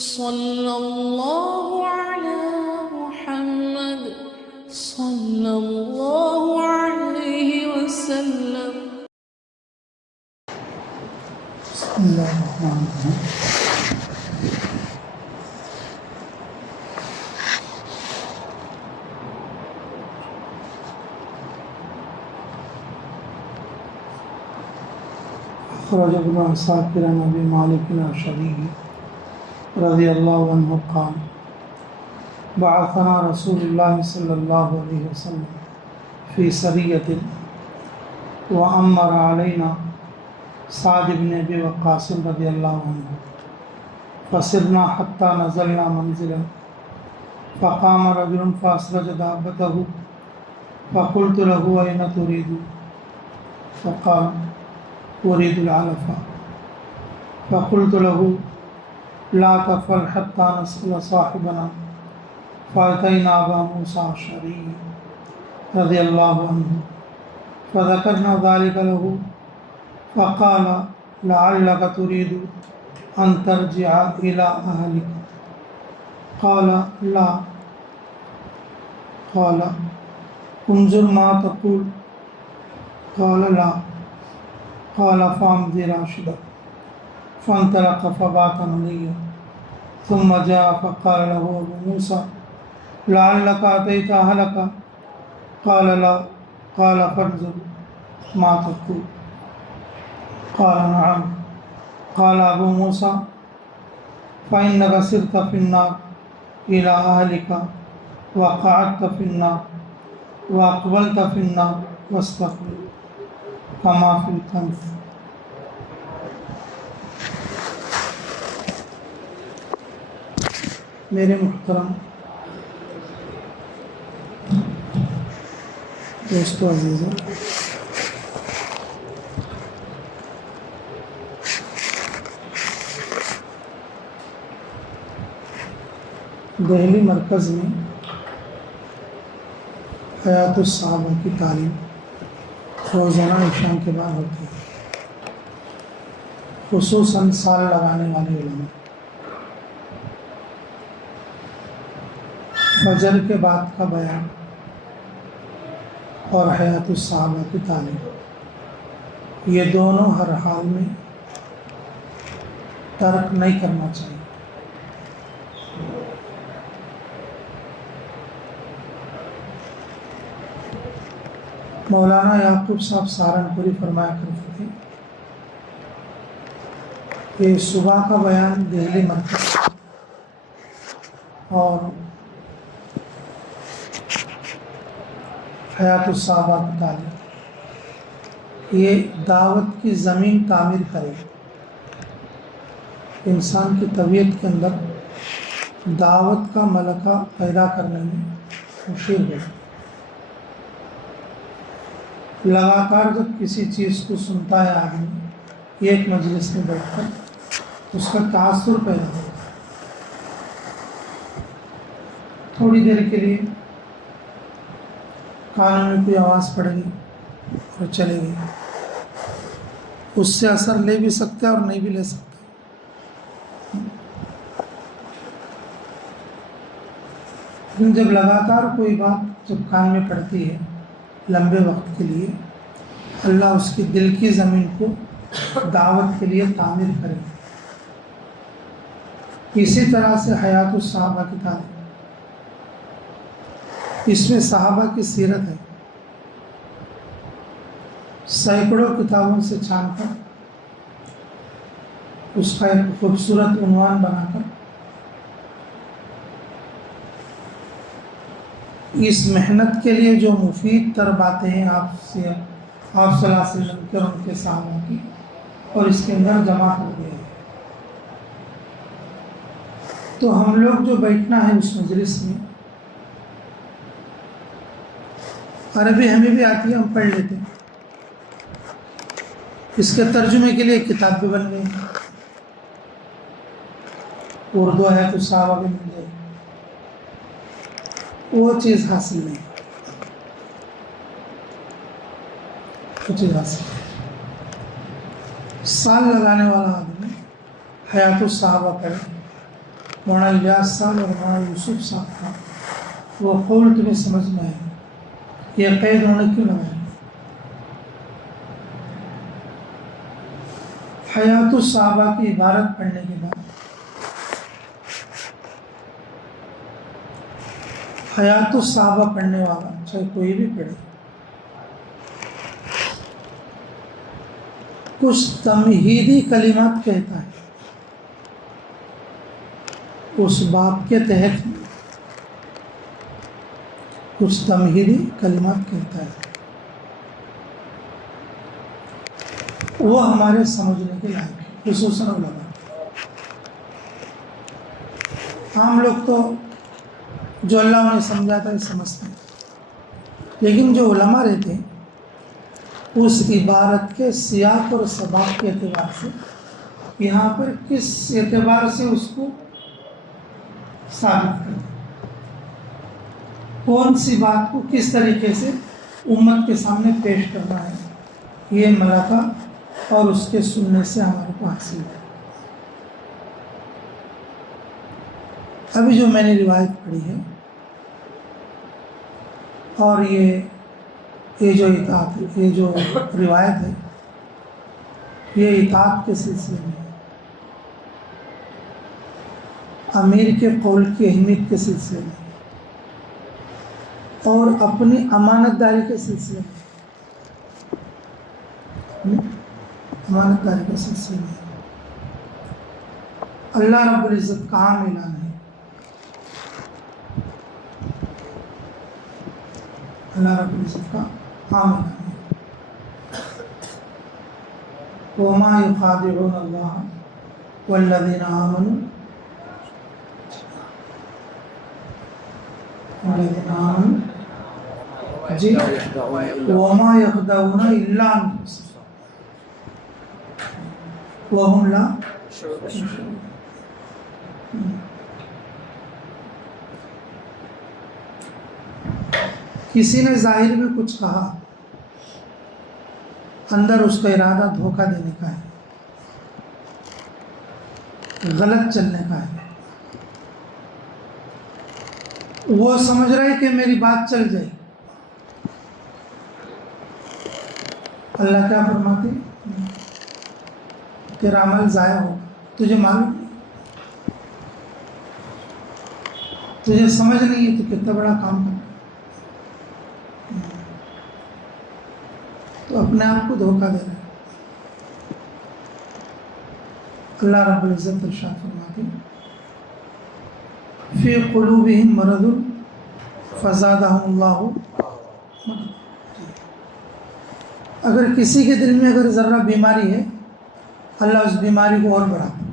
صلی اللہ علی محمد صلی اللہ علیہ وسلم۔ بسم اللہ الرحمن الرحیم۔ اخرج ابن عساکر عن ابی مالک الاشعری رضی اللہ عنہ قال بعثنا رسول اللہ صلی اللہ علیہ وسلم فی سریۃ وامر علینا سعد بن ابی وقاص رضی اللہ عنہ فسرنا حتی نزلنا منزلا فقام رجل فاسرج دابته فقلت له أين تريد؟ فقال أريد العلف. فقلت له لا تفعل حتى نسأل صاحبنا. فأتينا أبا موسى الأشعري رضي الله عنه فذكرنا ذلك له فقال لعلك تريد أن ترجع إلى أهلك. قال لا. قال انظر ما تقول. قال لا. قال فامضي راشدا. فانطلق فبات منيا ثم جاء فقال له أبو موسى لعلك أتيت أهلك. قال لا. قال فانظر ما تقول. قال نعم. قال أبو موسى فإنك سرت في النار إلى أهلك وقعدت في النار وأقبلت في النار واستقبل كما في الكنف. میرے محترم دوستو عزیزوں، دہلی مرکز میں حیات الصحابہ کی تعلیم روزانہ عشاء کے بعد ہوتی ہے، خصوصاً سال لگانے والے علماء فجر کے بعد کا بیان اور حیات الصحابہ کی تعلیم، یہ دونوں ہر حال میں ترک نہیں کرنا چاہیے۔ مولانا یعقوب صاحب سہارنپوری فرمایا کرتے تھے کہ صبح کا بیان دہلی مرکز اور حیات الصحابہ کی تعلیم یہ دعوت کی زمین تعمیر کرے، انسان کی طبیعت کے اندر دعوت کا ملکہ پیدا کرنے میں مشیر ہے۔ لگاتار جب کسی چیز کو سنتا ہے آدمی ایک مجلس میں بیٹھ کر اس کا تاثر پیدا ہوتا ہے، تھوڑی دیر کے لیے کانوں میں کوئی آواز پڑے گی اور چلے گی، اس سے اثر لے بھی سکتے اور نہیں بھی لے سکتے، لیکن جب لگاتار کوئی بات جب کان میں پڑتی ہے لمبے وقت کے لیے، اللہ اس کی دل کی زمین کو دعوت کے لیے تعمیر کرے۔ اسی طرح سے حیات الصحابہ کی تعلیم، اس میں صحابہ کی سیرت ہے، سینکڑوں کتابوں سے چھان کر اس کا ایک خوبصورت عنوان بنا کر اس محنت کے لیے جو مفید تر باتیں ہیں آپ صلی اللہ علیہ وسلم کے اور ان کے صحابہ کی، اور اس کے اندر جمع کر دیا ہے، تو ہم لوگ جو بیٹھنا ہے اس مجلس میں، عربی ہمیں بھی آتی ہے، ہم پڑھ لیتے ہیں، اس کے ترجمے کے لیے کتاب بھی بن گئی، اردو ہے تو صحابہ بھی مل جائے، وہ چیز حاصل نہیں، وہ چیز حاصل نہیں۔ سال لگانے والا آدمی حیات الصحابہ پڑھے، مولانا الیاس صاحب اور مولانا یوسف صاحب کا وہ قول تمہیں سمجھ میں آئے، یہ قید انہوں نے کیوں لگایا؟ حیات الصحابہ کی عبارت پڑھنے کے بعد حیات الصحابہ پڑھنے والا چاہے کوئی بھی پڑھے کچھ تمہیدی کلمات کہتا ہے، اس باب کے تحت کچھ تمہیدی کلمات کہتا ہے، وہ ہمارے سمجھنے کے لائق ہے، خصوصاً علماء۔ عام لوگ تو جو اللہ نے سمجھا تھا سمجھتے ہیں، لیکن جو علماء رہتے ہیں اس عبارت کے سیاق اور سباق کے اعتبار سے یہاں پر کس اعتبار سے اس کو ثابت کرتے ہیں، کون سی بات کو کس طریقے سے امت کے سامنے پیش کرنا ہے، یہ ملکہ اور اس کے سننے سے ہمارے کو حاصل ہے۔ ابھی جو میں نے روایت پڑھی ہے اور یہ جو اطاعت ہے، یہ جو روایت ہے یہ اطاعت کے سلسلے میں امیر کے قول کی اہمیت کے سلسلے میں اور اپنی امانت داری کے سلسلے میں امانت داری کے سلسلے میں اللہ رب العزت کا عام اعلان ہے، اللہ رب العزت کا عام اعلان ہے، وَمَا يُخَادِعُونَ اللَّهَ وَالَّذِينَ آمَنُوا جی وَمَا يَخْدَعُونَ إِلَّا أَنفُسَهُمْ وَهُمْ لَا يَشْعُرُونَ۔ کسی نے ظاہر میں کچھ کہا، اندر اس کا ارادہ دھوکہ دینے کا ہے، غلط چلنے کا ہے، وہ سمجھ رہا ہے کہ میری بات چل جائے، اللہ کیا فرماتے تیرا عمل ضائع ہوگا، تجھے معلوم نہیں، تجھے سمجھ نہیں ہے تو کتنا بڑا کام کرنا، تو اپنے آپ کو دھوکہ دے رہا ہے۔ اللہ رب العزت ارشاد فرماتے فی قلوبہم مرض فزادہم اللہ مرضا۔ اگر کسی کے دل میں اگر ذرہ بیماری ہے اللہ اس بیماری کو اور بڑھاتا ہے۔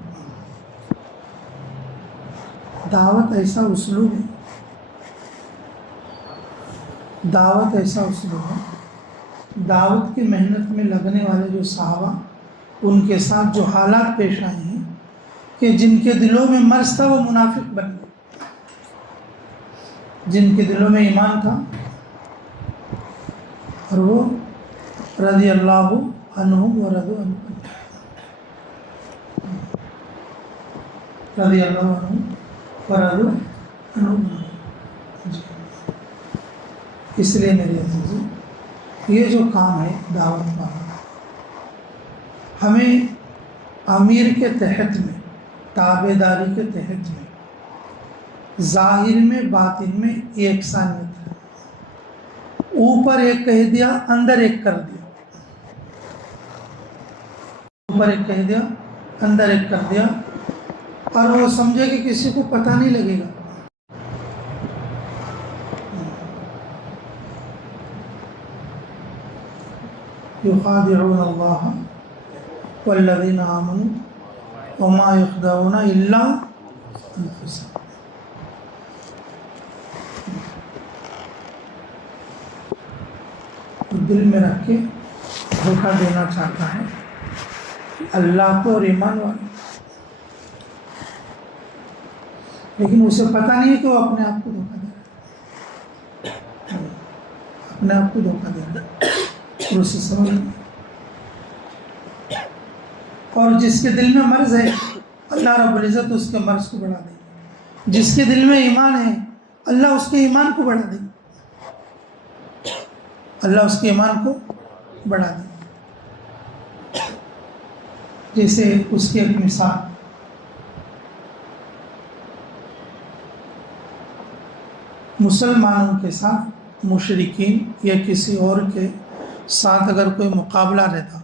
دعوت ایسا اسلوب ہے، دعوت ایسا اسلوب ہے، دعوت کی محنت میں لگنے والے جو صحابہ ان کے ساتھ جو حالات پیش آئے ہیں کہ جن کے دلوں میں مرض تھا وہ منافق بن گئے، جن کے دلوں میں ایمان تھا اور وہ رضی اللہ عنہم ورضوا عنہ، رضی اللہ عنہم ورضوا عنہ۔ اس لیے میرے عزیزو یہ جو کام ہے دعوت کا، ہمیں امیر کے تحت میں تابع داری کے تحت میں ظاہر میں باطن میں یکسانیت ہے، اوپر ایک کہہ دیا اندر ایک کر دیا، اوپر ایک کہہ دیا اندر ایک کر دیا اور وہ سمجھے کہ کسی کو پتہ نہیں لگے گا۔ یخادعون اللہ والذین آمنوا وما یخدعون الا انفسهم۔ دل میں رکھ کے دھوکہ دینا چاہتا ہے اللہ کو اور ایمان والے، لیکن اسے پتہ نہیں ہے کہ وہ اپنے آپ کو دھوکہ دے رہا ہے، اپنے آپ کو دھوکہ دے رہا ہے اور اسے سمجھ نہیں۔ اور جس کے دل میں مرض ہے اللہ رب العزت اس کے مرض کو بڑھا دے گا۔ جس کے دل میں ایمان ہے اللہ اس کے ایمان کو بڑھا دے، اللہ اس کے ایمان کو بڑھا دے۔ جیسے اس کی ایک مثال، مسلمانوں کے ساتھ مشرکین یا کسی اور کے ساتھ اگر کوئی مقابلہ رہتا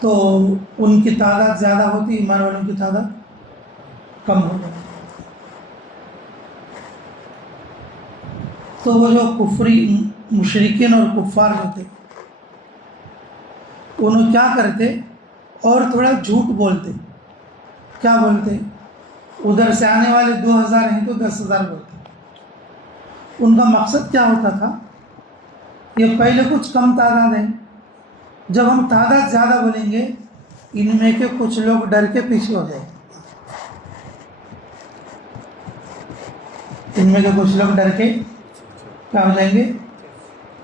تو ان کی تعداد زیادہ ہوتی، ایمان والوں کی تعداد کم ہو جاتی۔ تو وہ جو کفری مشرکین اور کفار جو تھے انہوں کیا کرتے اور تھوڑا جھوٹ بولتے۔ کیا بولتے؟ ادھر سے آنے والے 2000 ہیں تو 10,000 بولتے۔ ان کا مقصد کیا ہوتا تھا؟ یہ پہلے کچھ کم تعداد ہے، جب ہم تعداد زیادہ بولیں گے ان میں کے کچھ لوگ ڈر کے پیچھے ہو جائیں گے، ان میں کے کچھ لوگ ڈر کے کیا ہو جائیں گے؟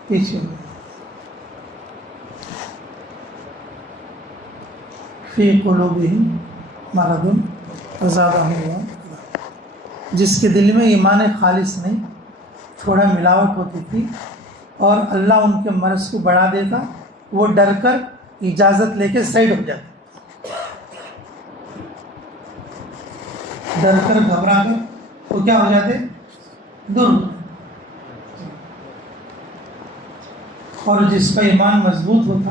پیچھے ہو جائیں گے۔ فی قلوبہم مرض فزادہم اللہ، جس کے دل میں ایمان خالص نہیں، تھوڑا ملاوٹ ہوتی تھی اور اللہ ان کے مرض کو بڑھا دیتا، وہ ڈر کر اجازت لے کے سائڈ ہو جاتے، ڈر کر گھبرا کر وہ کیا ہو جاتے؟ دور ہو جاتے۔ اور جس کا ایمان مضبوط ہوتا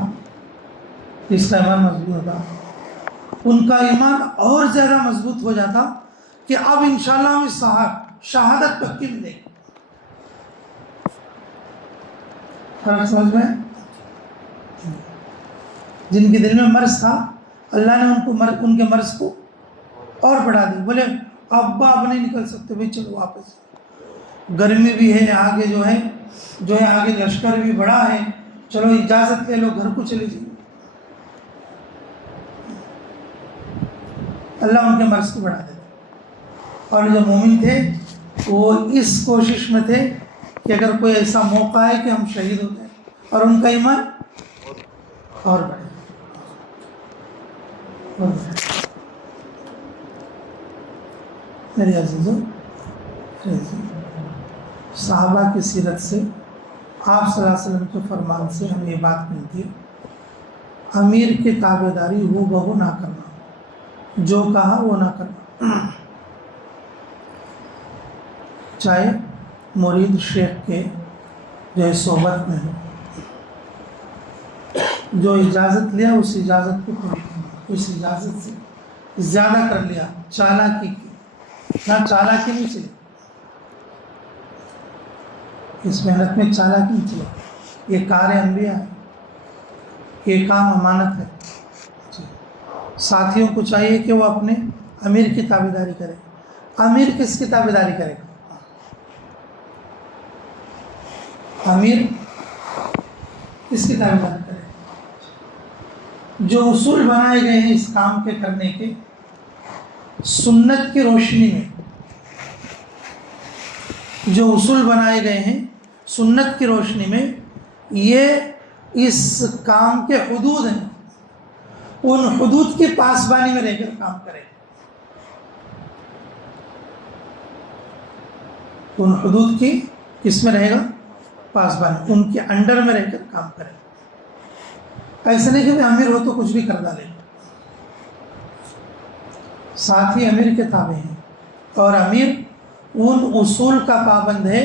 ان کا ایمان اور زیادہ مضبوط ہو جاتا کہ اب انشاءاللہ ہمیں شہادت پکی ملے گی۔ فرق سمجھ میں؟ جن کے دل میں مرض تھا اللہ نے ان کے مرض کو اور بڑھا دی، بولے ابا اب نہیں نکل سکتے بھائی، چلو واپس، گرمی بھی ہے، آگے جو ہے آگے لشکر بھی بڑا ہے، چلو اجازت لے لو، گھر کو چلے جائیے۔ اللہ ان کے مرض کو بڑھا دیتا۔ اور جو مومن تھے وہ اس کوشش میں تھے کہ اگر کوئی ایسا موقع ہے کہ ہم شہید ہو جائیں، اور ان کا ایمان اور بڑھے۔ میرے عزیزوں، صحابہ کی سیرت سے، آپ صلی اللہ علیہ وسلم کے فرمان سے ہمیں یہ بات ملتی ہے، امیر کی تابع داری ہو بہو نہ کرنا، جو کہا وہ نہ کرنا، چاہے مرید شیخ کے جو ہے صحبت میں ہو، جو اجازت لیا اس اجازت کو پوری کرنا، اس اجازت سے زیادہ کر لیا، چالاکی کی، نہ چالاکی نہیں چلی، اس محنت میں چالاکی نہیں چلی، یہ کار انبیاء ہے، یہ کام امانت ہے۔ ساتھیوں کو چاہیے کہ وہ اپنے امیر کی تابعداری کرے۔ امیر کس کی تابعداری کرے گا؟ امیر کس کی تابعداری کرے گا؟ جو اصول بنائے گئے ہیں اس کام کے کرنے کے، سنت کی روشنی میں جو اصول بنائے گئے ہیں سنت کی روشنی میں، یہ اس کام کے حدود ہیں، ان حدود کی پاسبانی میں رہ کر کام کرے، ان حدود کی کس میں رہے گا؟ پاسبانی، ان کے انڈر میں رہ کر کام کرے۔ ایسا نہیں کہ امیر ہو تو کچھ بھی کر ڈالے، ساتھ ہی امیر کے تابع ہیں، اور امیر ان اصول کا پابند ہے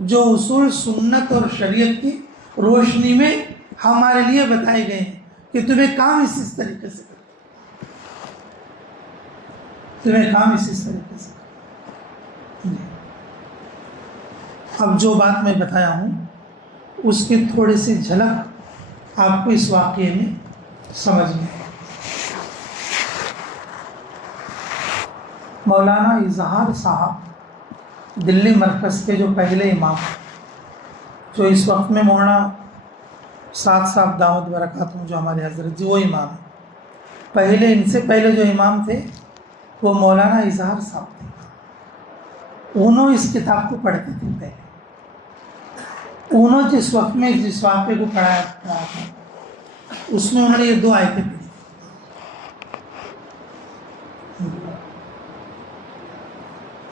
جو اصول سنت اور شریعت کی روشنی میں ہمارے لیے بتائے گئے ہیں کہ تمہیں کام اس طریقے سے کرنا، تمہیں کام اس طریقے سے کرنا۔ اب جو بات میں بتایا ہوں اس کی تھوڑی سی جھلک آپ کو اس واقعے میں سمجھ میں۔ مولانا اظہار صاحب دلی مرکز کے جو پہلے امام، جو اس وقت میں مولانا ساتھ صاحب دعوت برکاتہ جو ہمارے حضرت جی وہ امام ہیں، پہلے ان سے پہلے جو امام تھے وہ مولانا اظہار صاحب تھے۔ انہوں اس کتاب کو پڑھتے تھے پہلے، انہوں جس وقت میں جس واقعے کو پڑھایا تھا اس میں انہوں نے یہ 2 آیتیں پڑھی،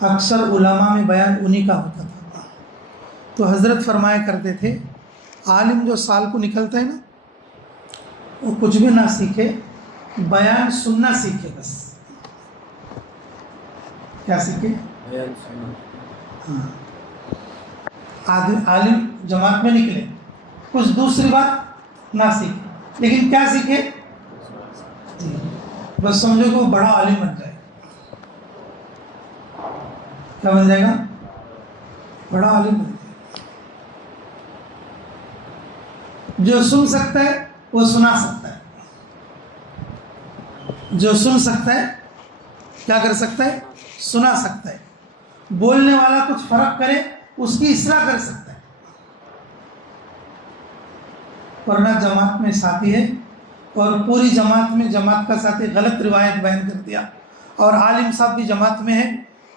اکثر علماء میں بیان انہی کا ہوتا تھا. تو حضرت فرمایا کرتے تھے عالم جو سال کو نکلتا ہے نا وہ کچھ بھی نہ سیکھے، بیان سننا سیکھے. بس کیا سیکھے؟ بیان سننا. عالم جماعت میں نکلے، کچھ دوسری بات نہ سیکھے، لیکن کیا سیکھے؟ بس سمجھو کہ وہ بڑا عالم بن جائے. کیا بن جائے گا؟ بڑا عالم بن جائے. جو سن سکتا ہے وہ سنا سکتا ہے. جو سن سکتا ہے کیا کر سکتا ہے؟ سنا سکتا ہے. بولنے والا کچھ فرق کرے اس کی اصلاح کر سکتا ہے. ورنہ جماعت میں ساتھی ہے اور پوری جماعت میں جماعت کا ساتھی غلط روایت بیان کر دیا، اور عالم صاحب بھی جماعت میں ہے،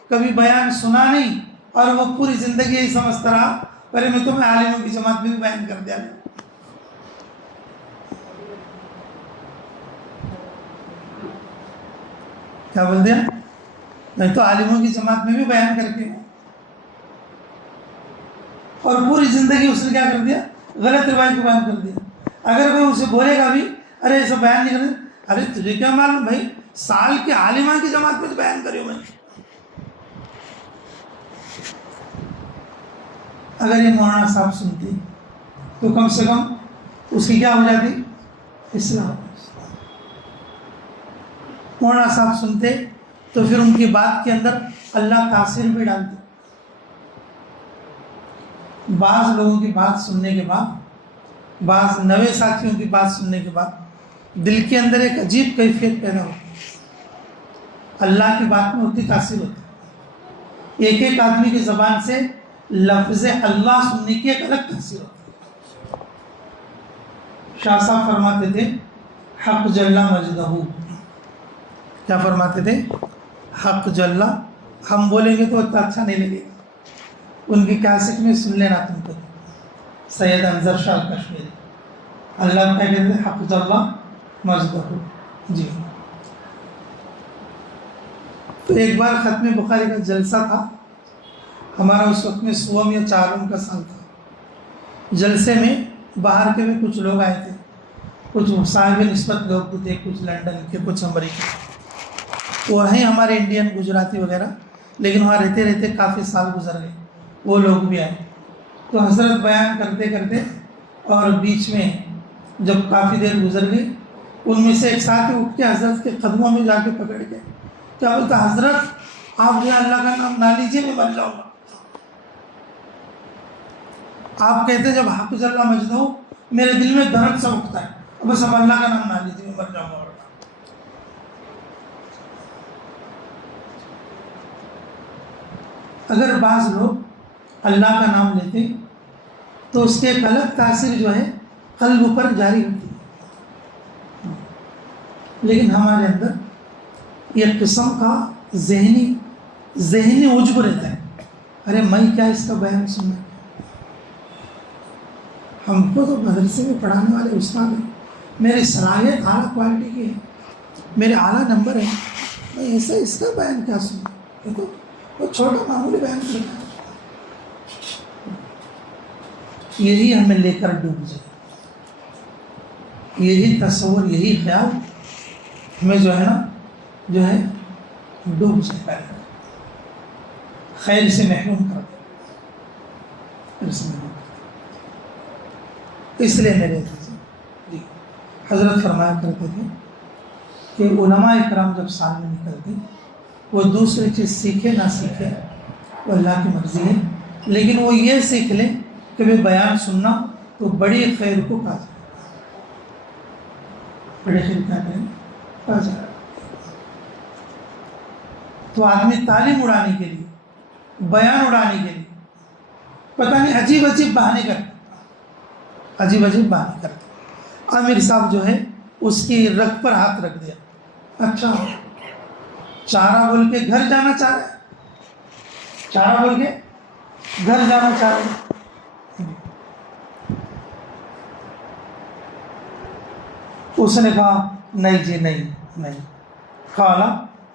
کبھی بیان سنا نہیں اور وہ پوری زندگی یہی سمجھتا رہا پہلے میں تمہیں عالموں کی جماعت میں بھی بیان کر دیا. کیا بول دیا؟ میں تو عالموں کی جماعت میں بھی بیان کر کے ہوں، اور پوری زندگی اس نے کیا کر دیا؟ غلط روایت کو بیان کر دیا. اگر کوئی اسے بولے گا بھی ارے ایسا بیان نہیں کرتے، ارے تجھے کیا معلوم بھائی، سال کے عالمہ کی جماعت میں تو بیان کری ہوں میں. اگر یہ مولانا صاحب سنتے تو کم سے کم اس کی کیا ہو جاتی؟ اصلاح. مولانا صاحب سنتے تو پھر ان کی بات کے اندر اللہ تاثیر بھی ڈالتے. بعض لوگوں کی بات سننے کے بعد، بعض نوے ساتھیوں کی بات سننے کے بعد دل کے اندر ایک عجیب کیفیت پیدا ہوتی ہے. اللہ کی بات میں اتنی تاثیر ہوتی ہے. ایک ایک آدمی کی زبان سے لفظ اللہ سننے کی ایک الگ تاثیر ہوتی ہے. شاہ صاحب فرماتے تھے حق جل مجدہ. کیا فرماتے تھے؟ حق جل. ہم بولیں گے تو اتنا اچھا نہیں لگے گا، ان کی کیسٹ میں سن لینا تم کو. سید انظر شاہ کشمیری اللہ کیا کہتے ہیں؟ حق جل مجدہ. جی. تو ایک بار ختم بخاری کا جلسہ تھا ہمارا، اس وقت میں سوم یا چارم کا سال تھا. جلسے میں باہر کے بھی کچھ لوگ آئے تھے، کچھ صاحب نسبت لوگ بھی تھے، کچھ لنڈن کے، کچھ امریکہ. وہ ہیں ہمارے انڈین گجراتی وغیرہ، لیکن وہاں رہتے رہتے کافی سال گزر گئے. وہ لوگ بھی آئے تو حضرت بیان کرتے کرتے، اور بیچ میں جب کافی دیر گزر گئی، ان میں سے ایک ساتھی اٹھ کے حضرت کے قدموں میں جا کے پکڑ گئے. کیا بولتا؟ حضرت آپ جو اللہ کا نام نہ لیجیے میں مر جاؤں گا. آپ کہتے جب حق جل مجدہ ہو میرے دل میں درد سا اٹھتا ہے، بس اب اللہ کا نام نہ لیجیے میں مر جاؤں گا. اگر بعض لوگ اللہ کا نام لیتے تو اس کے ایک الگ تاثیر جو ہے قلب پر جاری ہوتی ہے. لیکن ہمارے اندر یہ قسم کا ذہنی عجب رہتا ہے. ارے میں کیا اس کا بیان سننا؟ ہم کو تو مدرسے میں پڑھانے والے استاد ہیں، میری صلاحیت اعلیٰ کوالٹی کی ہے، میرے اعلیٰ نمبر ہیں، میں ایسا اس کا بیان کیا سنوں؟ دیکھو وہ چھوٹا معمولی بیان کرتا ہے. یہی ہمیں لے کر ڈوب جائے، یہی تصور، یہی خیال ہمیں جو ہے نا جو ہے ڈوب جائے، پہلے خیر سے محروم کر دے. اس لیے میرے جی حضرت فرمایا کرتے تھے کہ علماء اکرام جب سال میں نکلتے وہ دوسری چیز سیکھے نہ سیکھے وہ اللہ کی مرضی ہے، لیکن وہ یہ سیکھ لیں کہ بھی بیان سننا تو بڑی خیر کو کہا جائے. بڑی خیر کیا کریں کہا جائے. تو آدمی تعلیم اڑانے کے لیے، بیان اڑانے کے لیے پتہ نہیں عجیب عجیب بہانے کرتے، عجیب عجیب بہانے کرتے. امیر صاحب جو ہے اس کی رگ پر ہاتھ رکھ دیا، اچھا چارہ بول کے گھر جانا چاہ رہے، چارہ بول کے گھر جانا چاہ رہے. اس نے کہا نہیں جی نہیں. قال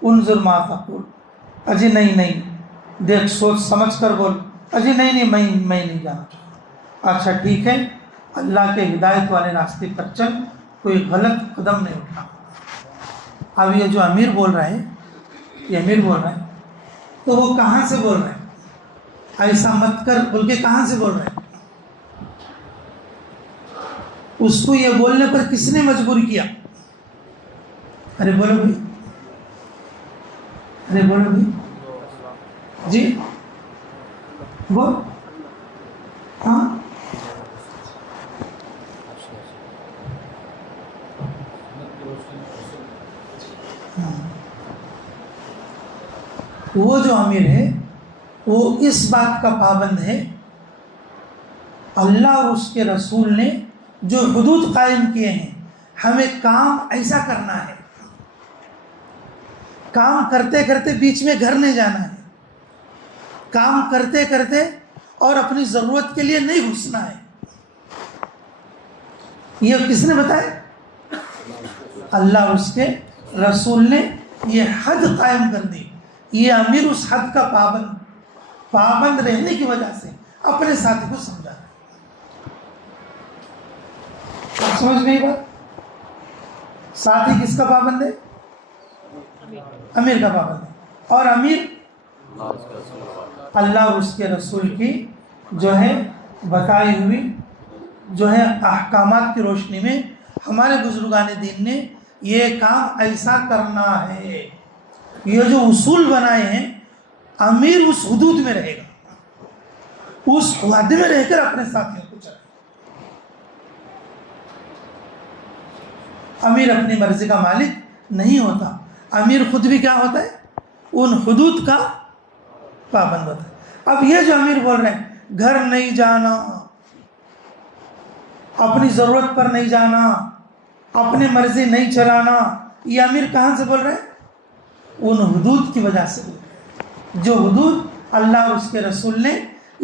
انظر ما تقول. اجی نہیں، دیکھ سوچ سمجھ کر بول، اجی نہیں میں نہیں جانا چاہتا، اچھا ٹھیک ہے، اللہ کے ہدایت والے راستے پر چل، کوئی غلط قدم نہیں اٹھا۔ اب یہ جو امیر بول رہا ہے، یہ امیر بول رہا ہے، تو وہ کہاں سے بول رہے ہیں؟ ایسا مت کر بول کے کہاں سے بول رہے ہیں؟ اس کو یہ بولنے پر کس نے مجبور کیا؟ ارے بولو بھائی، ارے بولو بھائی، جی بول، ہاں وہ جو امیر ہے وہ اس بات کا پابند ہے، اللہ اور اس کے رسول نے جو حدود قائم کیے ہیں، ہمیں کام ایسا کرنا ہے، کام کرتے کرتے بیچ میں گھر نہیں جانا ہے، کام کرتے کرتے اور اپنی ضرورت کے لیے نہیں گھسنا ہے۔ یہ کس نے بتایا؟ اللہ اور اس کے رسول نے یہ حد قائم کر دی۔ یہ امیر اس حد کا پابند رہنے کی وجہ سے اپنے ساتھی کو سمجھا رہا ہے۔ آپ سمجھ گئی بات؟ ساتھی کس کا پابند ہے؟ امیر کا پابند ہے، اور امیر اللہ اور اس کے رسول کی جو ہے بتائی ہوئی جو ہے احکامات کی روشنی میں ہمارے بزرگان دین نے یہ کام ایسا کرنا ہے، یہ جو اصول بنائے ہیں، امیر اس حدود میں رہے گا، اس حد میں رہ کر اپنے ساتھیوں کو چلائے۔ امیر اپنی مرضی کا مالک نہیں ہوتا، امیر خود بھی کیا ہوتا ہے؟ ان حدود کا پابند ہوتا ہے۔ اب یہ جو امیر بول رہے ہیں گھر نہیں جانا، اپنی ضرورت پر نہیں جانا، اپنی مرضی نہیں چلانا، یہ امیر کہاں سے بول رہے ہیں؟ ان حدود کی وجہ سے بول رہے ہیں جو حدود اللہ اور اس کے رسول نے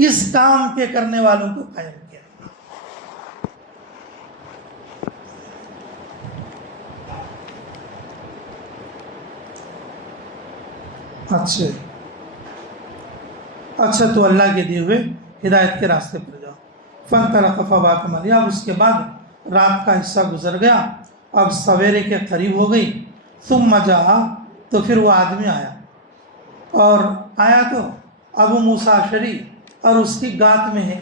اس کام کے کرنے والوں کو قائم کیا۔ اچھا تو اللہ کے دیے ہوئے ہدایت کے راستے پر جاؤ۔ فانطلق فبات ملیا، اب اس کے بعد رات کا حصہ گزر گیا، اب سویرے کے قریب ہو گئی۔ ثم جاء، تو پھر وہ آدمی آیا، اور آیا تو ابو موسیٰ اشعری اور اس کی گات میں ہے،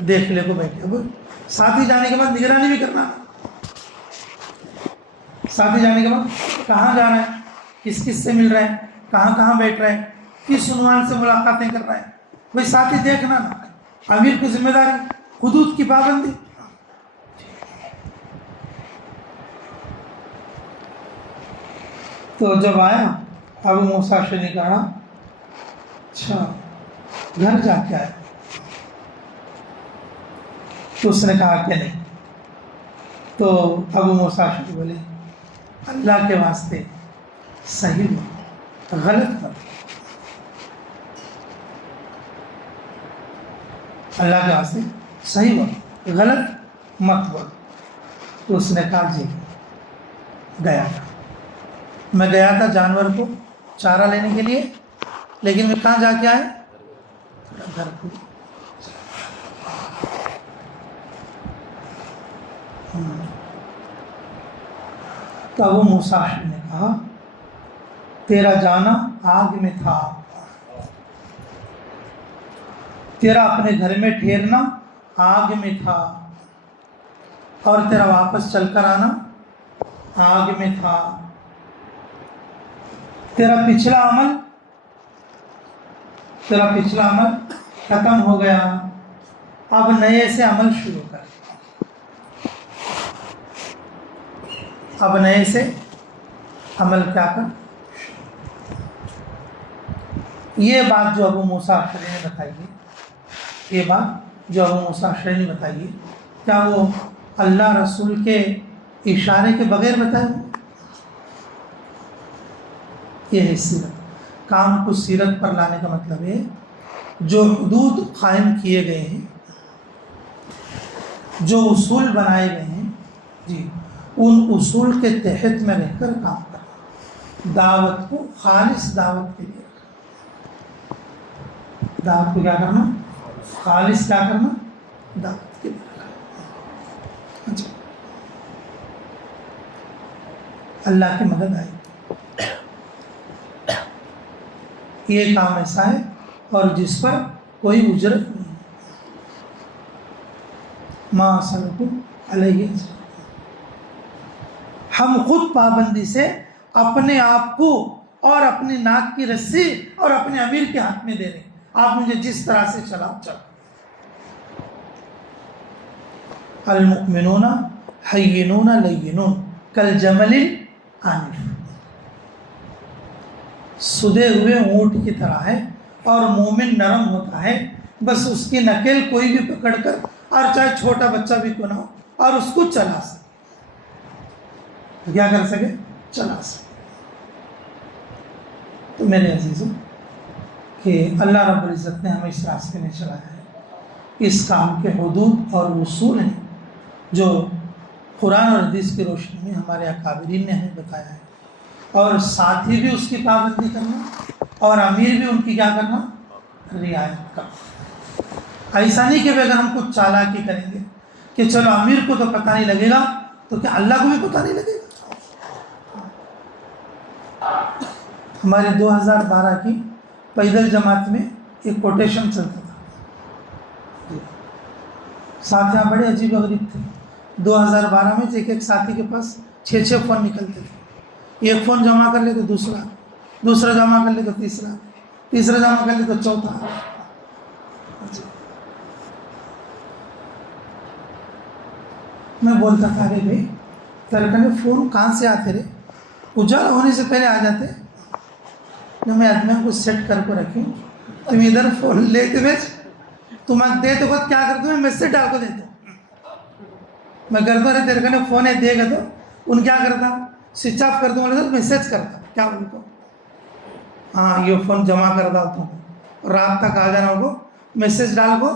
دیکھنے کو بیٹھے۔ اب ساتھی جانے کے بعد نگرانی بھی کرنا، ساتھی جانے کے بعد کہاں جا رہے ہیں، کس کس سے مل رہے ہیں، کہاں کہاں بیٹھ رہے ہیں، کس عنوان سے ملاقاتیں کر رہے ہیں، وہی ساتھی دیکھنا نا۔ امیر کی ذمہ داری حدود کی پابندی۔ تو جب آیا ابو موسیٰ اشعری نے کہا اچھا گھر جا کے آیا، تو اس نے کہا کہ نہیں۔ تو ابو موسیٰ اشعری بولے اللہ کے واسطے صحیح مت، غلط مت، اللہ کے واسطے صحیح مت، غلط مت بول۔ تو اس نے کہا جی گیا تھا، میں گیا تھا جانور کو چارہ لینے کے لیے، لیکن میں کہاں جا کے آیا؟ گھر کو۔ تو ابو موسیٰ اشعری نے کہا تیرا جانا آگ میں تھا، تیرا اپنے گھر میں ٹھہرنا آگ میں تھا، اور تیرا واپس چل کر آنا آگ میں تھا۔ تیرا پچھلا عمل ختم ہو گیا، اب نئے سے عمل شروع کر، اب نئے سے عمل کیا کر۔ یہ بات جو ابو موسیٰ اشعری نے بتائی ہے، یہ بات جو ابو موسیٰ اشعری نے بتائی ہے، کیا وہ اللہ رسول کے اشارے کے بغیر بتائے؟ یہ ہے سیرت۔ کام کو سیرت پر لانے کا مطلب ہے جو حدود قائم کیے گئے ہیں، جو اصول بنائے گئے ہیں، جی ان اصول کے تحت میں رہ کر کام کرنا، دعوت کو خالص دعوت کے لیے رکھنا۔ دعوت کو کیا کرنا؟ خالص کیا کرنا؟ دعوت کے لیے کرنا۔ اچھا، اللہ کی مدد آئی۔ یہ کام ایسا ہے اور جس پر کوئی اجرت نہیں، ما سلکم علیہ، ہم خود پابندی سے اپنے آپ کو اور اپنی ناک کی رسی اور اپنے امیر کے ہاتھ میں دے رہے ہیں، آپ مجھے جس طرح سے چلا چلو۔ المؤمنون حینون لینون کالجمل العنف، سدے ہوئے اونٹ کی طرح ہے اور مومن نرم ہوتا ہے، بس اس کی نکیل کوئی بھی پکڑ کر، اور چاہے چھوٹا بچہ بھی کیوں نہ ہو، اور اس کو چلا سکے، کیا کر سکے؟ چلا سکے۔ تو میرے عزیزوں کہ اللہ رب العزت نے ہمیں اس راستے میں چلایا ہے، اس کام کے حدود اور اصول ہیں جو قرآن اور حدیث کی روشنی میں ہمارے اکابرین نے ہمیں بتایا ہے، اور ساتھی بھی اس کی پابندی کرنا اور امیر بھی ان کی کیا کرنا؟ رعایت کرنا۔ ایسا نہیں کہ اگر ہم کچھ چالاکی کریں گے کہ چلو امیر کو تو پتہ نہیں لگے گا تو کیا اللہ کو بھی پتہ نہیں لگے گا؟ ہماری 2012 کی پیدل جماعت میں ایک کوٹیشن چلتا تھا، ساتھیاں بڑے عجیب و غریب تھے۔ 2012 میں ایک ساتھی کے پاس 6 فون نکلتے تھے، ایک فون جمع کر لے تو دوسرا جمع کر لے تو تیسرا جمع کر لے تو چوتھا۔ میں بولتا تھا ارے بھائی ترکنے فون کہاں سے آتے رہے، اجالا ہونے سے پہلے آ جاتے، جو میں آدمی کو سیٹ کر کو رکھی، تم ادھر فون لیتے بیچ، تم دیتے وقت کیا کرتے ہو؟ میسج ڈال کو دیتے، میں کرتا رہے تیرے کنے فون ہے دے گا تو ان کیا کرتا؟ سوئچ آف کر دوں بولے تو میسج کرتا، کیا بول کو ہاں یہ فون جمع کر ڈالتا ہوں، رات تک آ جانا کو میسج ڈال کو،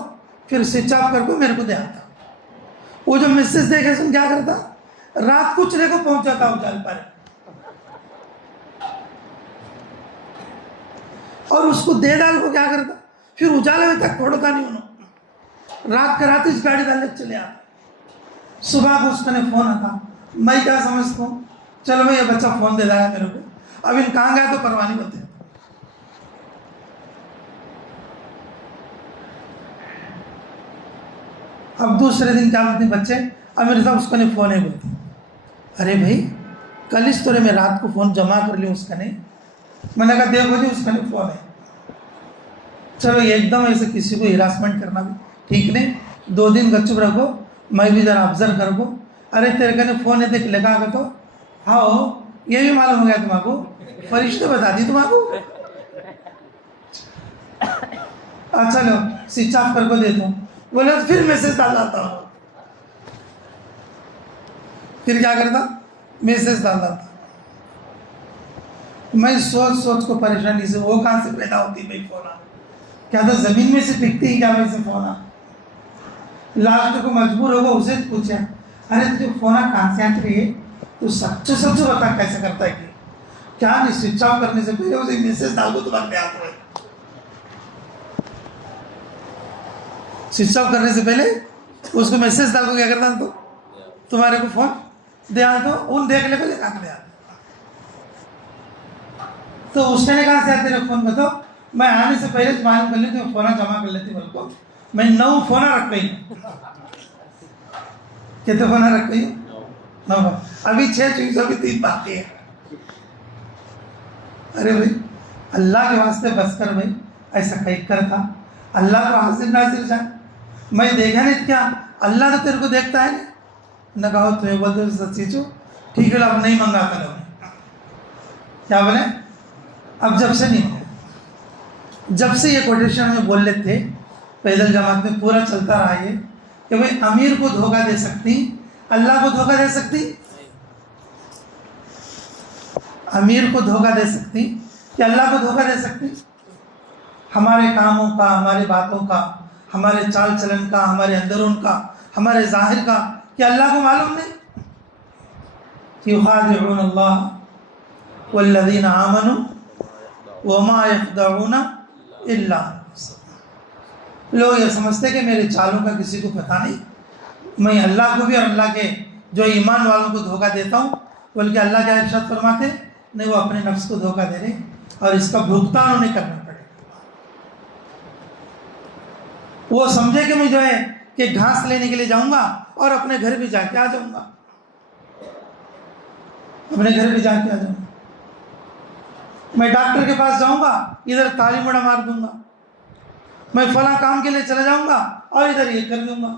پھر سوئچ آف کر کو میرے کو دے آتا۔ وہ جو میسج دے کے سن کیا کرتا؟ رات کو چلے کو پہنچ جاتا اجال پر، اور اس کو دے ڈال کو کیا کرتا؟ پھر اجالے میں تک پڑھتا نہیں انہوں، رات کا رات اس گاڑی ڈالنے چلے آتا، صبح کو اس کا نے فون آتا۔ میں کیا سمجھتا ہوں، چلو میں یہ بچہ فون دے رہا ہے میرے کو، اب ان کہاں گیا تو پروانی بولتے ہیں۔ اب دوسرے دن کیا بولتے ہیں بچے، اب میرے صاحب اس کا نے فون ہے بولتے ہیں، ارے بھائی کل اس طرح میں رات کو فون جمع کر لیا اس کا نہیں، میں نے کہا دیکھو جی اس کا نہیں فون ہے، چلو ایک دم ایسے کسی کو ہراسمنٹ کرنا بھی ٹھیک نہیں، 2 دن کا چپ رکھو، میں بھی ذرا آبزرو کر کو، ارے تیرے کا نہیں فون ہے دیکھ لگا کر تو ہاں یہ بھی معلوم ہو گیا تمہارے کو، فرشتے بتا دی تمہارے کو، اچھا لو سوئچ آف کر کو دیتا ہوں، بولے پھر میسج ڈال جاتا ہوں، پھر کیا کرتا؟ میسج ڈال جاتا۔ میں سوچ کو پریشانی سے وہ کہاں سے پیدا ہوتی بھائی فونا، کیا تو زمین میں سے پکتی ہی کیا ویسے فونا؟ لاسٹ کو مجبور ہوگا اسے پوچھا ارے تجھے فونا کہاں سے آتی رہی ہے، تو سچ بتا کیسے کرتا ہے کیا نہیں سوئچ آف کرنے سے پہلے اسے میسج ڈال دو تمہارے ہاتھ میں، سوئچ آف کرنے سے پہلے اس کو میسج ڈال کو کیا کرتا تو تمہارے کو فون دے آتا، ان دیکھ لے پہلے کہاں دے آتا، تو اس نے کہاں سے آتے رہے فون بتاؤ، میں آنے سے پہلے معلوم کر لیتی ہوں فونا جمع کر لیتی، بول کو میں 9 فونا رکھ گئی، کتنے فونا رکھ گئی؟ 9، ابھی 6 چوئی سو بھی 3 باقی ہے۔ ارے بھائی اللہ کے واسطے بس کر بھائی، ایسا کہیں کرتا، اللہ تو حاضر ناظر جائے، میں دیکھا نہیں کیا اللہ تو تیرے کو دیکھتا ہے نہیں، نہ کہو تمہیں بولتے ہو سچی چو ٹھیک ہے اب نہیں منگاتا لوگ، کیا بولے اب جب سے نہیں منگا، جب سے یہ کوٹیشن میں بول لیتے تھے پیدل جماعت میں پورا چلتا رہا یہ کہ بھائی امیر کو دھوکہ دے سکتی، اللہ کو دھوکہ دے سکتی، امیر کو دھوکہ دے سکتی کہ اللہ کو دھوکہ دے سکتی، ہمارے کاموں کا، ہمارے باتوں کا، ہمارے چال چلن کا، ہمارے اندرون کا، ہمارے ظاہر کا، کہ اللہ کو معلوم نہیں؟ یخادعون اللہ والذین آمنوا وما یخدعون الا انفسهم، لوگ یہ سمجھتے ہیں کہ میرے چالوں کا کسی کو پتہ نہیں، میں اللہ کو بھی اور اللہ کے جو ایمان والوں کو دھوکہ دیتا ہوں، بلکہ اللہ کا ارشاد فرماتے ہیں نہیں، وہ اپنے نفس کو دھوکہ دے رہے اور اس کا بھگتان انہیں کرنا پڑے گا۔ وہ سمجھے کہ میں جو ہے کہ گھاس لینے کے لیے جاؤں گا اور اپنے گھر بھی جا کے آ جاؤں گا، اپنے گھر بھی جا کے آ جاؤں گا، میں ڈاکٹر کے پاس جاؤں گا ادھر تالی مڑا مار دوں گا، میں فلاں کام کے لیے چلا جاؤں گا اور ادھر یہ کر دوں گا۔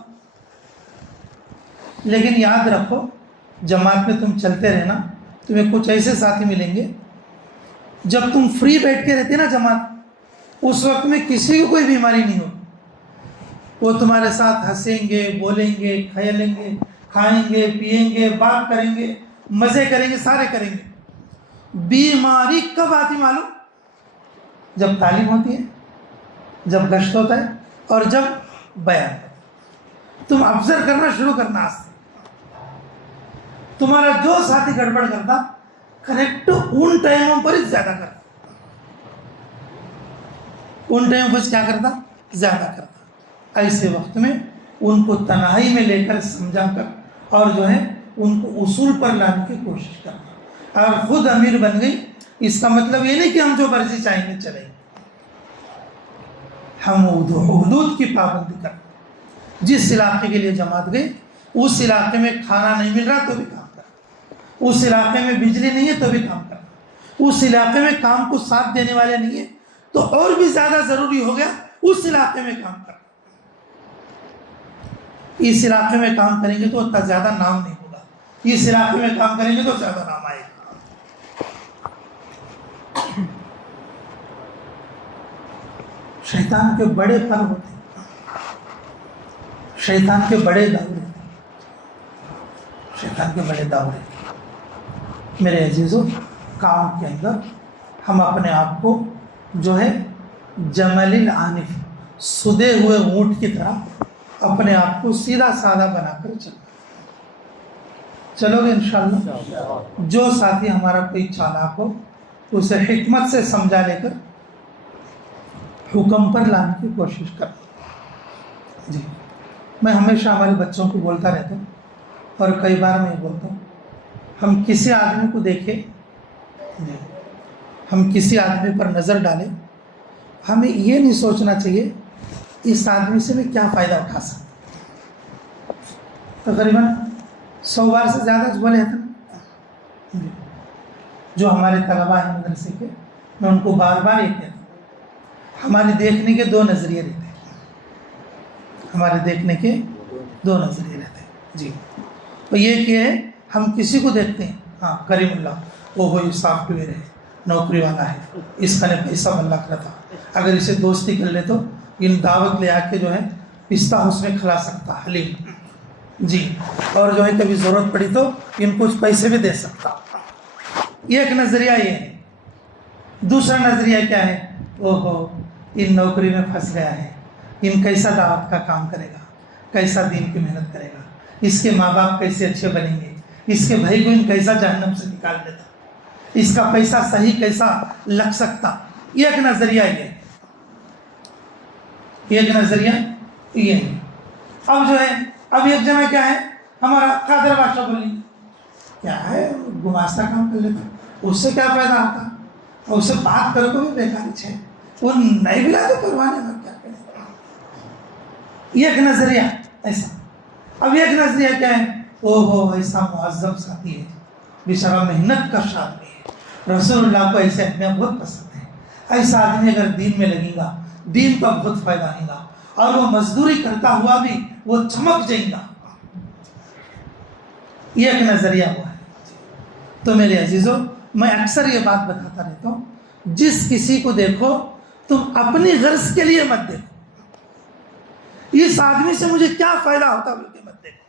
لیکن یاد رکھو جماعت میں تم چلتے رہنا، تمہیں کچھ ایسے ساتھی ملیں گے جب تم فری بیٹھ کے رہتے نا جماعت، اس وقت میں کسی کو کوئی بیماری نہیں ہو، وہ تمہارے ساتھ ہنسیں گے، بولیں گے، کھیلیں گے، کھائیں گے، پیئیں گے، بات کریں گے، مزے کریں گے، سارے کریں گے۔ بیماری کب آتی معلوم؟ جب تعلیم ہوتی ہے، جب گشت ہوتا ہے اور جب بیان ہوتا ہے۔ تم آبزرو کرنا شروع کرنا آج سے، تمہارا جو ساتھی گڑبڑ کرتا کریکٹ ان ٹائموں پر ہی زیادہ کرتا، ان ٹائموں پر کیا کرتا؟ زیادہ کرتا۔ ایسے وقت میں ان کو تنہائی میں لے کر سمجھا کر اور جو ہے ان کو اصول پر لانے کی کوشش کرنا۔ اگر خود امیر بن گئی، اس کا مطلب یہ نہیں کہ ہم جو مرضی چاہیں گے چلیں، ہم حدود کی پابندی کریں۔ جس علاقے کے لیے جماعت گئی، اس علاقے میں کھانا نہیں مل رہا تو بھی کام کرنا، اس علاقے میں بجلی نہیں ہے تو بھی کام کرنا، اس علاقے میں کام کو ساتھ دینے والے نہیں ہیں تو اور بھی زیادہ ضروری ہو گیا اس علاقے میں کام کرنا۔ اس علاقے میں کام کریں گے تو اتنا زیادہ نام نہیں ہوگا، اس علاقے میں کام کریں گے تو زیادہ نام آئے گا۔ شیطان کے بڑے پر ہوتے ہیں، شیطان کے بڑے دورے، شیطان کے بڑے دورے۔ میرے عزیزو، کام کے اندر ہم اپنے آپ کو جو ہے جمل العنف، سدے ہوئے اونٹ کی طرح اپنے آپ کو سیدھا سادہ بنا کر چلو گے انشاءاللہ۔ جو ساتھی ہمارا کوئی چالاک ہو اسے حکمت سے سمجھا لے کر حکم پر لانے کی کوشش کرنا۔ جی، میں ہمیشہ ہمارے بچوں کو بولتا رہتا ہوں اور کئی بار میں بولتا ہوں، ہم کسی آدمی کو دیکھیں، ہم کسی آدمی پر نظر ڈالیں، ہمیں یہ نہیں سوچنا چاہیے اس آدمی سے میں کیا فائدہ اٹھا سکتا۔ تقریباً 100 بار سے زیادہ بولے ہیں جو ہمارے طلباء ہیں مدرسے کے، میں ان کو بار بار یہ کہتا ہوں، ہمارے دیکھنے کے 2 نظریے رہتے ہیں، ہمارے دیکھنے کے 2 نظریے رہتے ہیں۔ جی، تو یہ کہ ہم کسی کو دیکھتے ہیں، ہاں کریم اللہ، وہ ہوئی سافٹ ویئر ہے، نوکری والا ہے، اس کا نے پیسہ بلّا کرا تھا، اگر اسے دوستی کر لے تو ان دعوت لے آ کے جو ہے پستہ اس میں کھلا سکتا، حلیم جی، اور جو ہے کبھی ضرورت پڑی تو ان کچھ پیسے بھی دے سکتا۔ یہ ایک نظریہ یہ ہے۔ دوسرا نظریہ کیا ہے؟ اوہو، ان نوکری میں پھنس گیا ہے، ان کیسا دعوت کا کام کرے گا، کیسا دین کی محنت کرے گا، اس کے ماں باپ کیسے اچھے بنیں گے، اس کے بھائی کو ان کیسا جہنم سے نکال دیتا، اس کا پیسہ صحیح کیسا لگ سکتا۔ یہ ایک نظریہ یہ ہے، ایک نظریہ یہ ہے۔ اب جو ہے اب ایک جمع کیا ہے، ہمارا قادر بادشاہ بولی کیا ہے، گماستہ کام کر لیتا، اس سے کیا فائدہ ہوتا، اور اس سے بات کرو تو بھی بیکاری ہے، وہ نہیں ملا تو پروانے میں کیا کرے۔ یہ ایک نظریہ ایسا۔ اب ایک نظریہ کیا ہے، اوہو ایسا معظم ساتھی ہے، بیچارہ محنت کا آدمی ہے، رسول اللہ کو ایسے آدمی بہت پسند ہے، ایسا آدمی اگر دین میں لگے گا دین کا بہت فائدہ آئے گا، اور وہ مزدوری کرتا ہوا بھی وہ چمک جائے گا۔ یہ ایک نظریہ ہوا ہے۔ تو میرے عزیزوں، میں اکثر یہ بات بتاتا رہتا ہوں، جس کسی کو دیکھو تم اپنی غرض کے لیے مت دیکھو، اس آدمی سے مجھے کیا فائدہ ہوتا بول کے مت دیکھو،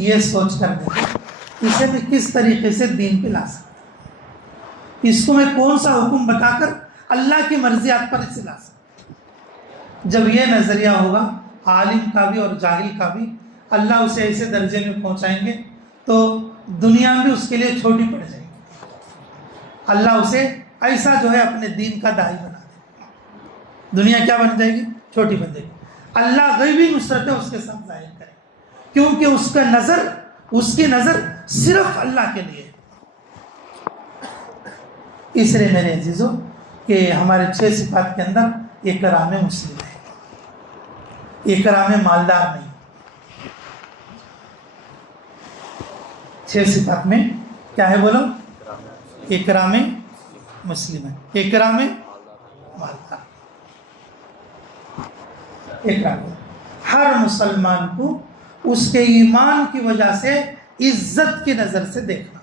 یہ سوچ کر دیکھو اسے میں کس طریقے سے دین پہ لا سکتا، اس کو میں کون سا حکم بتا کر اللہ کی مرضیات پر اسے لا سکتا۔ جب یہ نظریہ ہوگا، عالم کا بھی اور جاہل کا بھی اللہ اسے ایسے درجے میں پہنچائیں گے تو دنیا بھی اس کے لیے چھوٹی پڑ جائے گی، اللہ اسے ایسا جو ہے اپنے دین کا داعی بنا دے۔ دنیا کیا بن جائے گی؟ چھوٹی بن جائے گی. اللہ غیبی نصرتیں اس کے ساتھ ظاہر کرے کیونکہ اس کی نظر صرف اللہ کے لیے. اس لیے میرے عزیزوں کہ ہمارے 6 صفات کے اندر اکرام مسلم ہے، اکرام مالدار نہیں. 6 صفات میں کیا ہے بولو؟ اکرام مسلم ہے، اکرام مالدار. اکرام ہر مسلمان کو اس کے ایمان کی وجہ سے عزت کی نظر سے دیکھنا،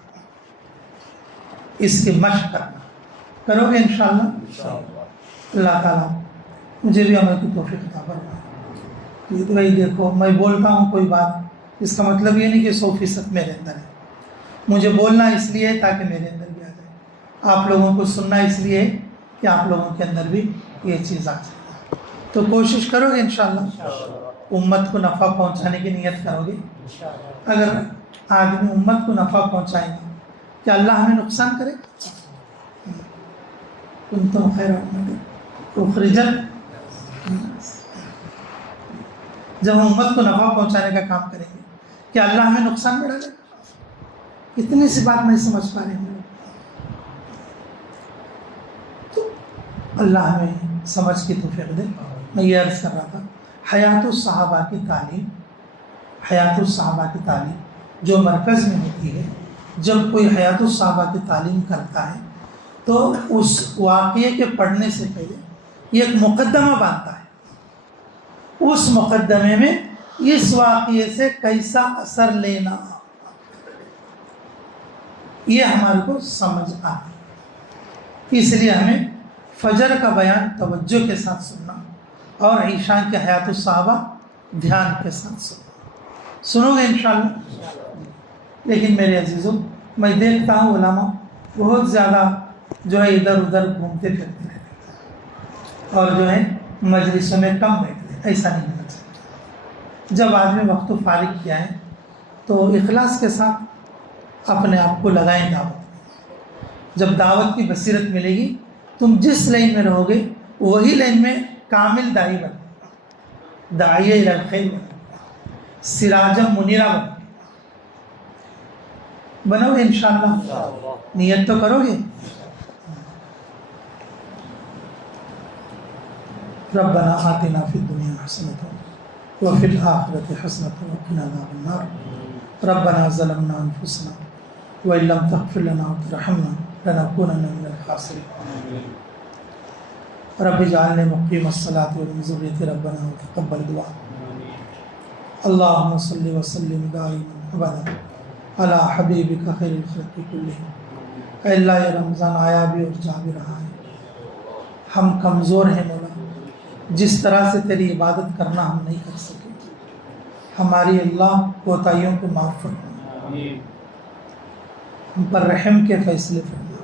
اس کی مشق کرنا. کرو گے انشاءاللہ؟ اللہ تعالیٰ مجھے بھی عمل کی توفیق عطا فرمائے. یہ تو بھائی دیکھو میں بولتا ہوں کوئی بات، اس کا مطلب یہ نہیں کہ 100% میرے اندر ہے. مجھے بولنا اس لیے ہے تاکہ میرے اندر بھی آ جائے، آپ لوگوں کو سننا اس لیے ہے کہ آپ لوگوں کے اندر بھی یہ چیز آ جائے. تو کوشش کرو گے انشاءاللہ، امت کو نفع پہنچانے کی نیت کرو گے. اگر آدمی امت کو نفع پہنچائیں گے کیا اللہ ہمیں نقصان کرے؟ کنتم خیر امت اخرجت، جب ہم امت کو نفع پہنچانے کا کام کریں گے کیا اللہ ہمیں نقصان میں ڈالے گا؟ اتنی سی بات نہیں سمجھ پا رہے ہیں. تو اللہ ہمیں سمجھ کی توفیق دے. میں یہ عرض کر رہا تھا حیات الصحابہ کی تعلیم، حیات الصحابہ کی تعلیم جو مرکز میں ہوتی ہے، جب کوئی حیات الصحابہ کی تعلیم کرتا ہے تو اس واقعے کے پڑھنے سے پہلے یہ ایک مقدمہ باندھتا ہے. اس مقدمے میں اس واقعے سے کیسا اثر لینا یہ ہمارے کو سمجھ آتی. اس لیے ہمیں فجر کا بیان توجہ کے ساتھ سننا اور عشاء کے حیات الصحابہ دھیان کے ساتھ سنو گے انشاءاللہ. لیکن میرے عزیزوں میں دیکھتا ہوں علماء بہت زیادہ جو ہے ادھر ادھر گھومتے پھرتے رہتے اور جو ہے مجلسوں میں کم بیٹھتے. ایسا نہیں ہونا چاہیے. جب آدمی وقت فارغ کیا ہے تو اخلاص کے ساتھ اپنے آپ کو لگائیں دعوت. جب دعوت کی بصیرت ملے گی تم جس لائن میں رہو گے وہی لائن میں کامل داعی بن، داعیہ الی الخیر بن، سراجا منیرا بنو گے انشاءاللہ. نیت تو کرو گے. ربنا آتنا فی الدنیا حسنۃ وفی الآخرۃ حسنۃ وقنا عذاب النار. ربنا ظلمنا انفسنا وإن لم تغفر لنا وترحمنا لنكونن من الخاسرين. رب اجعلني مقيم الصلاة ومن ذريتي ربنا وتقبل دعاء. اللهم صل وسلم دائما ابدا على حبیبک خیر الخلق کلہم. اے اللہ یہ رمضان آیا بھی اور جا بھی رہا ہے، ہم کمزور ہیں مولا، جس طرح سے تیری عبادت کرنا ہم نہیں کر سکے. ہماری اللہ کوتاہیوں کو معاف فرما، ہم پر رحم کے فیصلے فرما،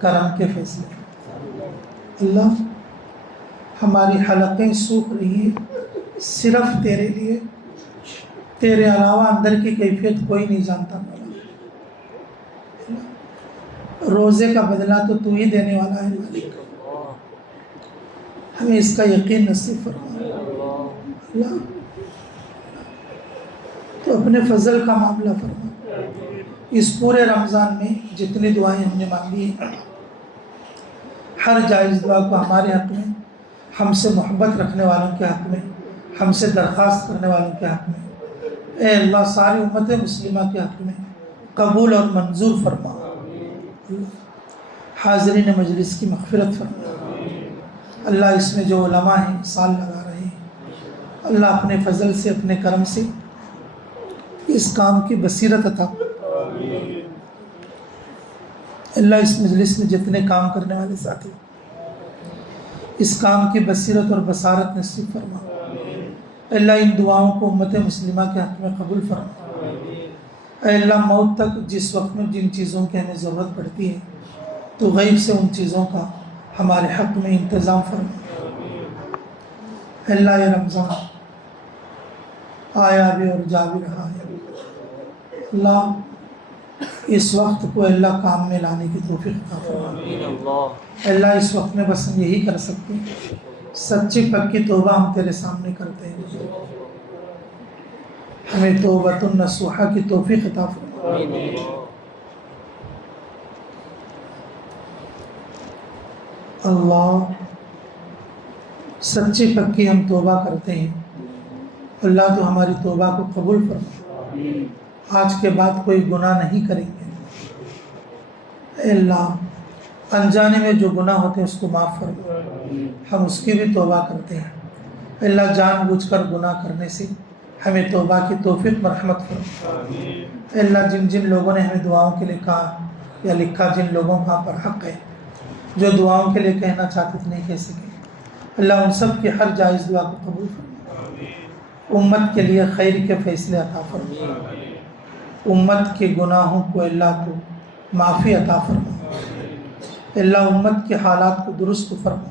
کرم کے فیصلے فرما. اللہ ہماری حلقیں سوکھ رہی ہیں صرف تیرے لیے، تیرے علاوہ اندر کی کیفیت کوئی نہیں جانتا. روزے کا بدلہ تو ہی دینے والا ہے مالک، ہمیں اس کا یقین نصیب فرما. اللہ تو اپنے فضل کا معاملہ فرما. اس پورے رمضان میں جتنی دعائیں ہم نے مانگی ہیں، ہر جائز دعا کو ہمارے حق میں، ہم سے محبت رکھنے والوں کے حق میں، ہم سے درخواست کرنے والوں کے حق میں، اے اللہ ساری امت مسلمہ کے حق میں قبول اور منظور فرما. حاضرین مجلس کی مغفرت فرما. اللہ اس میں جو علماء ہیں سال لگا رہے ہیں، اللہ اپنے فضل سے اپنے کرم سے اس کام کی بصیرت عطا. اللہ اس مجلس میں جتنے کام کرنے والے ساتھی اس کام کی بصیرت اور بصارت نصیب فرما. اللہ ان دعاؤں کو امت مسلمہ کے حق میں قبول فرما. اے اللہ موت تک جس وقت میں جن چیزوں کی ہمیں ضرورت پڑتی ہے تو غیب سے ان چیزوں کا ہمارے حق میں انتظام فرما. اے اللہ یہ رمضان آیا بھی اور جا بھی رہا ہے، اللہ اس وقت کو اللہ کام میں لانے کی توفیق عطا فرما. اے اللہ اس وقت میں بس ہم یہی کر سکتے ہیں سچی پکی توبہ ہم تیرے سامنے کرتے ہیں، ہمیں توبۃ النصوحہ کی توفیق عطا فرما۔ اللہ سچی پکی ہم توبہ کرتے ہیں، اللہ تو ہماری توبہ کو قبول فرما، آج کے بعد کوئی گناہ نہیں کریں گے۔ اے اللہ انجانے میں جو گناہ ہوتے ہیں اس کو معاف فرما، ہم اس کی بھی توبہ کرتے ہیں۔ اے اللہ جان بوجھ کر گناہ کرنے سے ہمیں توبہ کی توفیق مرحمت فرما۔ اے اللہ جن جن لوگوں نے ہمیں دعاؤں کے لیے کہا یا لکھا، جن لوگوں کا پر حق ہے جو دعاؤں کے لیے کہنا چاہتے تھے نہیں کہہ سکے، اللہ ان سب کی ہر جائز دعا کو قبول فرما، امت کے لیے خیر کے فیصلے عطا فرما، امت کے گناہوں کو اللہ تو معافی عطا فرما، اللہ امت کے حالات کو درست فرما،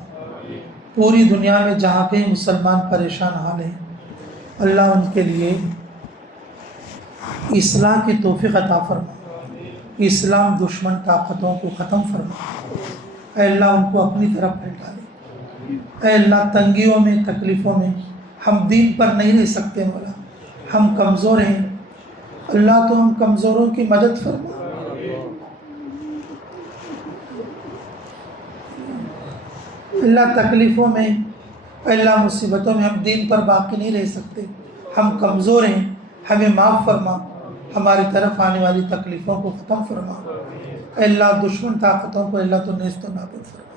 پوری دنیا میں جہاں کہیں مسلمان پریشان حال ہیں اللہ ان کے لیے اصلاح کی توفیق عطا فرما، اسلام دشمن طاقتوں کو ختم فرما، اے اللہ ان کو اپنی طرف پلٹا دے، اے اللہ تنگیوں میں تکلیفوں میں ہم دین پر نہیں رہ سکتے مولا، ہم کمزور ہیں، اللہ تو ہم کمزوروں کی مدد فرما، اللہ تکلیفوں میں اللہ مصیبتوں میں ہم دین پر باقی نہیں رہ سکتے، ہم کمزور ہیں، ہمیں معاف فرما، ہماری طرف آنے والی تکلیفوں کو ختم فرما، اے اللہ دشمن طاقتوں کو اللہ تو نیست و نابود فرما،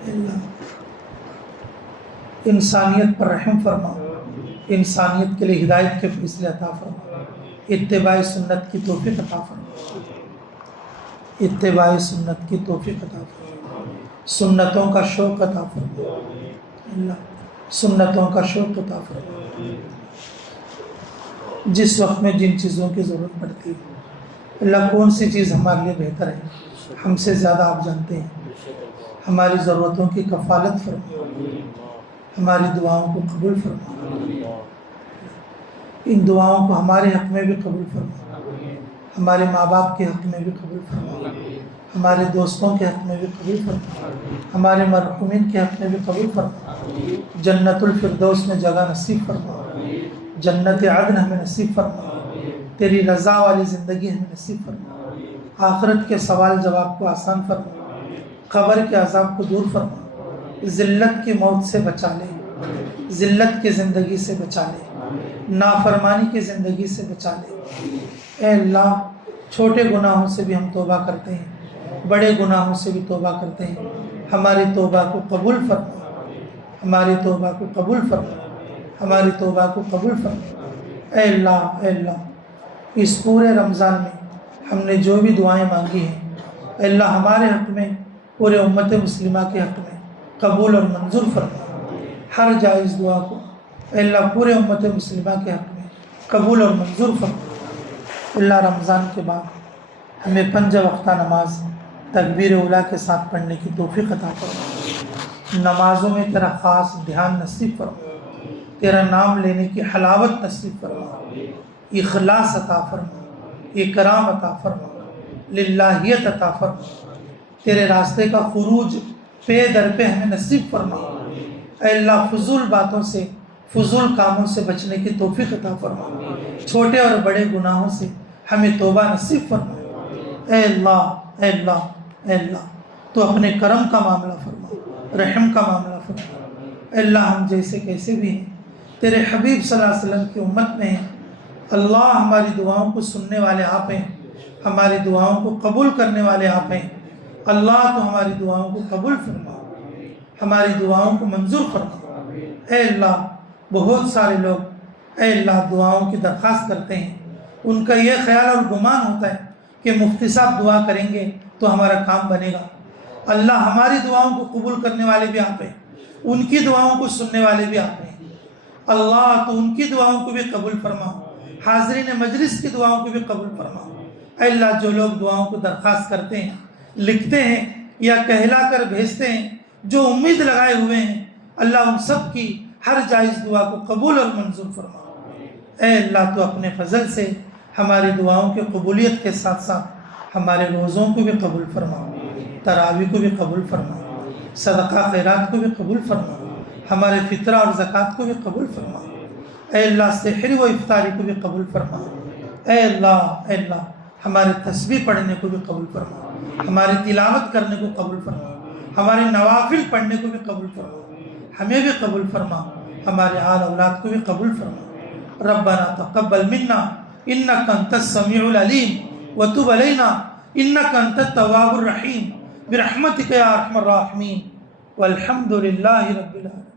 اے اللہ انسانیت پر رحم فرما، انسانیت کے لیے ہدایت کے فیصلے عطا فرما، اتباع سنت کی توفیق عطا فرما، اتباع سنت کی توفیق عطا فرما، سنتوں کا شوق عطا فرما، اللہ سنتوں کا شوق عطا فرما، جس وقت میں جن چیزوں کی ضرورت پڑتی ہے اللہ کون سی چیز ہمارے لیے بہتر ہے ہم سے زیادہ آپ جانتے ہیں، ہماری ضرورتوں کی کفالت فرما، ہماری دعاؤں کو قبول فرما، ان دعاؤں کو ہمارے حق میں بھی قبول فرما، ہمارے ماں باپ کے حق میں بھی قبول فرما، ہمارے دوستوں کے حق میں بھی قبول فرما، ہمارے مرحومین کے حق میں بھی قبول فرما، جنت الفردوس میں جگہ نصیب فرما، جنت عدن ہمیں نصیب فرما، تیری رضا والی زندگی ہمیں نصیب فرما، آخرت کے سوال جواب کو آسان فرما، قبر کے عذاب کو دور فرما، ذلت کی موت سے بچا لے، ذلت کی زندگی سے بچا لے، نافرمانی کی زندگی سے بچا لے، اے اللہ چھوٹے گناہوں سے بھی ہم توبہ کرتے ہیں، بڑے گناہوں سے بھی توبہ کرتے ہیں، ہماری توبہ کو قبول فرما، ہماری توبہ کو قبول فرما، ہماری توبہ کو قبول فرما، اے اللہ اس پورے رمضان میں ہم نے جو بھی دعائیں مانگی ہیں اے اللہ ہمارے حق میں پورے امت مسلمہ کے حق میں قبول اور منظور فرما، ہر جائز دعا کو اے اللہ پورے امت مسلمہ کے حق میں قبول اور منظور فرما، اللہ رمضان کے بعد ہمیں 5 وقتہ نماز تکبیر اولیٰ کے ساتھ پڑھنے کی توفیق عطا فرما، نمازوں میں تیرا خاص دھیان نصیب فرما، تیرا نام لینے کی حلاوت نصیب فرما، اخلاص عطا فرما، اکرام عطا فرما، للہیت عطا فرما، تیرے راستے کا خروج پے در پہ ہمیں نصیب فرما، اے اللہ فضول باتوں سے فضول کاموں سے بچنے کی توفیق عطا فرما، چھوٹے اور بڑے گناہوں سے ہمیں توبہ نصیب فرما، اے اللہ اے اللہ اے اللہ تو اپنے کرم کا معاملہ فرما، رحم کا معاملہ فرما، اے اللہ ہم جیسے کیسے بھی ہیں تیرے حبیب صلی اللہ علیہ وسلم کی امت میں ہیں، اللہ ہماری دعاؤں کو سننے والے آپ ہیں، ہماری دعاؤں کو قبول کرنے والے آپ ہیں، اللہ تو ہماری دعاؤں کو قبول فرما، ہماری دعاؤں کو منظور فرما، اے اللہ بہت سارے لوگ اے اللہ دعاؤں کی درخواست کرتے ہیں، ان کا یہ خیال اور گمان ہوتا ہے کہ مفتی صاحب دعا کریں گے تو ہمارا کام بنے گا، اللہ ہماری دعاؤں کو قبول کرنے والے بھی آپ ہیں، ان کی دعاؤں کو سننے والے بھی آپ ہیں، اللہ تو ان کی دعاؤں کو بھی قبول فرما، حاضرین مجلس کی دعاؤں کو بھی قبول فرما، اے اللہ جو لوگ دعاؤں کو درخواست کرتے ہیں، لکھتے ہیں یا کہلا کر بھیجتے ہیں، جو امید لگائے ہوئے ہیں، اللہ ان سب کی ہر جائز دعا کو قبول اور منظور فرما، اے اللہ تو اپنے فضل سے ہماری دعاؤں کی قبولیت کے ساتھ ساتھ ہمارے روزوں کو بھی قبول فرما، تراویح کو بھی قبول فرما، صدقہ خیرات کو بھی قبول فرما، ہمارے فطرہ اور زکوٰۃ کو بھی قبول فرما، اے اللہ سحری و افطاری کو بھی قبول فرما، اے اللہ ہمارے تسبیح پڑھنے کو بھی قبول فرما، ہماری تلاوت کرنے کو قبول فرما، ہمارے نوافل پڑھنے کو بھی قبول فرما، ہمیں بھی قبول فرما، ہمارے آل اولاد کو بھی قبول فرما۔ ربنا تقبل منا انک انت السمیع العلیم وتب علینا انک انت التواب الرحیم برحمتک یا ارحم الراحمین والحمد للہ رب العالمین۔